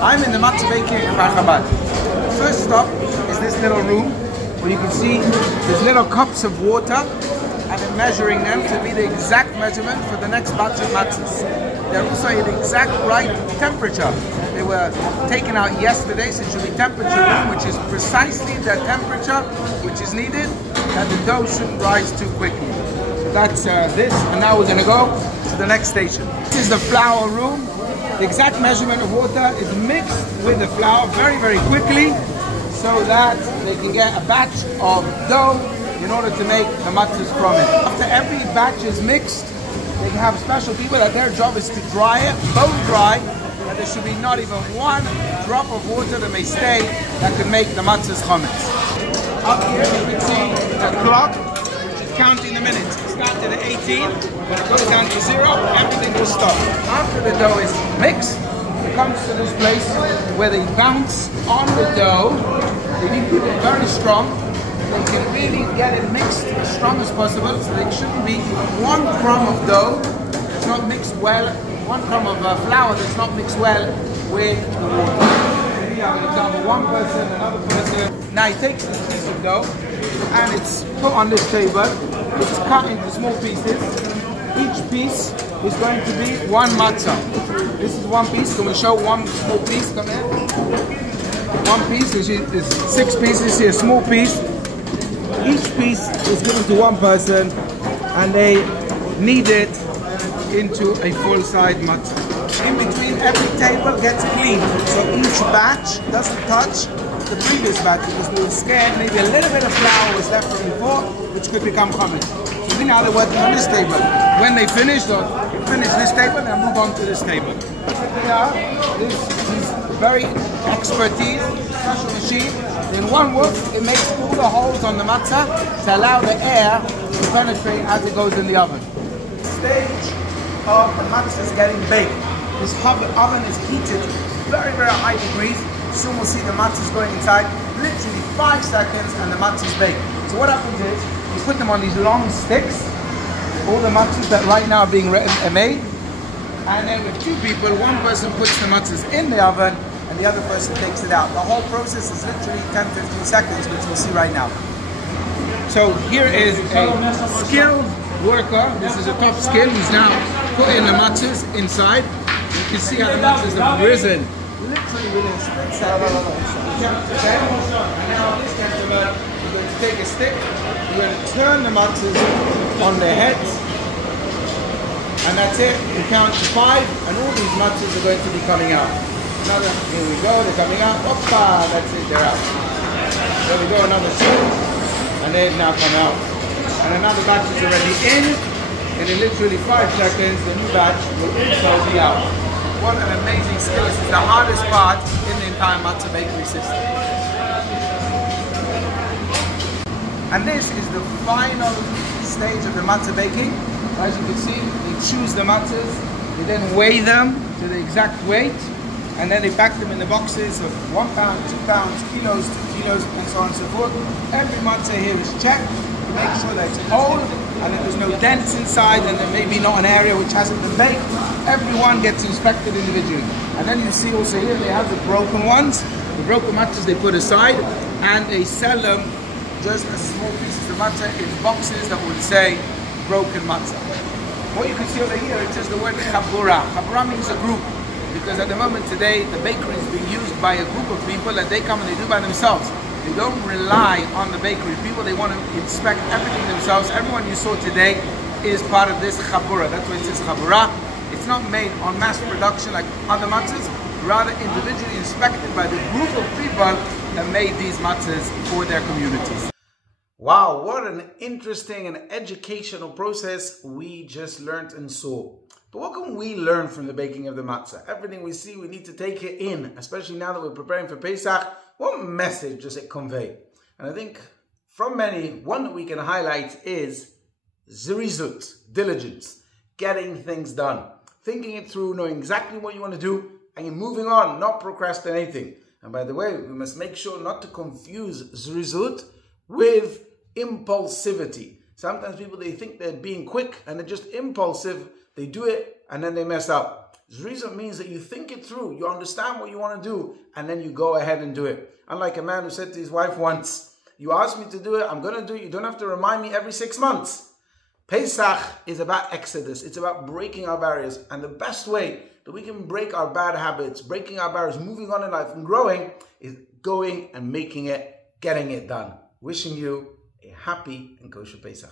I'm in the Matzah bakery in Kfar Chabad. The first stop is this little room where you can see there's little cups of water, and I'm measuring them to be the exact measurement for the next batch of matzahs. They're also at the exact right temperature. They were taken out yesterday, so it should be temperature room, which is precisely the temperature which is needed, that the dough shouldn't rise too quickly. So that's this, and now we're going to go to the next station. This is the flour room. The exact measurement of water is mixed with the flour very, very quickly so that they can get a batch of dough in order to make the matzahs from it. After every batch is mixed, they can have special people that their job is to dry it, bone dry, and there should be not even one drop of water that may stay that could make the matzahs chametz. Up here you can see the clock, which is counting the minutes. It starts at 18, when it goes down to 0, everything will stop. After the dough is mixed, it comes to this place where they bounce on the dough. They need to keep it very strong. They can really get it mixed as strong as possible, so there shouldn't be one crumb of dough that's not mixed well, one crumb of flour that's not mixed well with the water. Here you have an example, one person, another person. Now he takes this piece of dough and it's put on this table. It's cut into small pieces. Each piece is going to be one matzah. This is one piece. Can we show one small piece? Come here. One piece, which is 6 pieces here, a small piece. Each piece is given to one person and they knead it into a full-size matzah. In between, every table gets cleaned, so each batch doesn't touch the previous batch because we were scared maybe a little bit of flour was left from before, which could become chametz. So now they're working on this table. When they finish, they'll finish this table and move on to this table. This is very expertise, special machine. In one whoop, it makes all the holes on the matzah to allow the air to penetrate as it goes in the oven. The stage of the matzah is getting baked. This oven is heated very, very high degrees. Soon we'll see the matzahs going inside. Literally 5 seconds and the matzah is baked. So what happens is, you put them on these long sticks, all the matzahs that right now are being made, and then with 2 people, one person puts the matzahs in the oven and the other person takes it out. The whole process is literally 10-15 seconds, which we'll see right now. So here is a skilled worker. This is a top skill. He's now putting the matzahs inside. You can see how the matzahs have risen literally within a split second. Okay? And now this gentleman is going to take a stick. We're going to turn the matzahs on their heads. And that's it. We count to 5 and all these matzahs are going to be coming out. Another, here we go, they're coming out. Oppa, that's it, they're out. There we go, another 2. And they now come out. And another batch is already in. And in literally 5 seconds, the new batch will also be out. What an amazing skill. This is the hardest part in the entire matzah bakery system. And this is the final stage of the matzah baking. As you can see, they choose the matzahs, they then weigh them to the exact weight, and then they pack them in the boxes of 1 pound, 2 pounds, kilos, 2 kilos, and so on and so forth. Every matzah here is checked to make sure that it's whole and that there's no dents inside and there may be not an area which hasn't been baked. Everyone gets inspected individually. And then you see also here they have the broken ones. The broken matzahs they put aside and they sell them just as small pieces of matzah in boxes that would say broken matzah. What you can see over here, it says the word chabura. Chabura means a group, because at the moment today, the bakery is being used by a group of people that they come and they do by themselves. They don't rely on the bakery people, they want to inspect everything themselves. Everyone you saw today is part of this chabura. That's why it says chabura. It's not made on mass production like other matzahs, rather individually inspected by the group of people that made these matzahs for their communities. Wow, what an interesting and educational process we just learned and saw. But what can we learn from the baking of the matzah? Everything we see, we need to take it in, especially now that we're preparing for Pesach. What message does it convey? And I think from many, one that we can highlight is zirizut, diligence, getting things done, thinking it through, knowing exactly what you want to do, and you're moving on, not procrastinating. And by the way, we must make sure not to confuse zirizut with impulsivity. Sometimes people, they think they're being quick and they're just impulsive. They do it and then they mess up. Zriza means that you think it through, you understand what you want to do, and then you go ahead and do it. Unlike a man who said to his wife once, you asked me to do it, I'm going to do it, you don't have to remind me every 6 months. Pesach is about exodus, it's about breaking our barriers, and the best way that we can break our bad habits, breaking our barriers, moving on in life and growing, is going and making it, getting it done. Wishing you a happy and kosher Pesach.